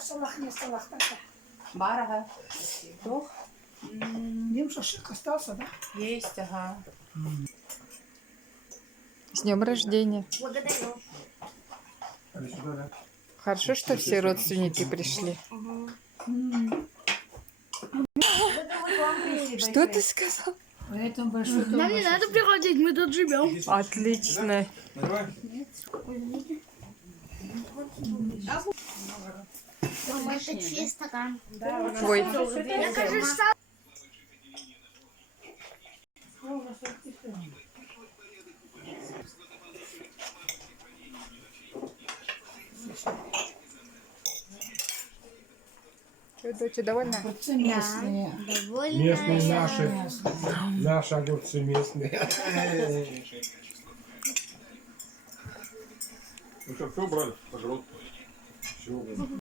салах не салах такая. Барага. Тух. Дим шашлык остался, да? Есть, ага. С днем рождения. Благодарю. Хорошо, что все родственники пришли. Что ты сказал? Поэтому большой Нам не надо приходить, мы тут живем. Отлично. Это чей стакан? Твой. Я, кажется, Что, доча, довольна? огурцы местные. довольно. Местные наши огурцы местные. Ну что, все убрали? Пожалуйста. Все.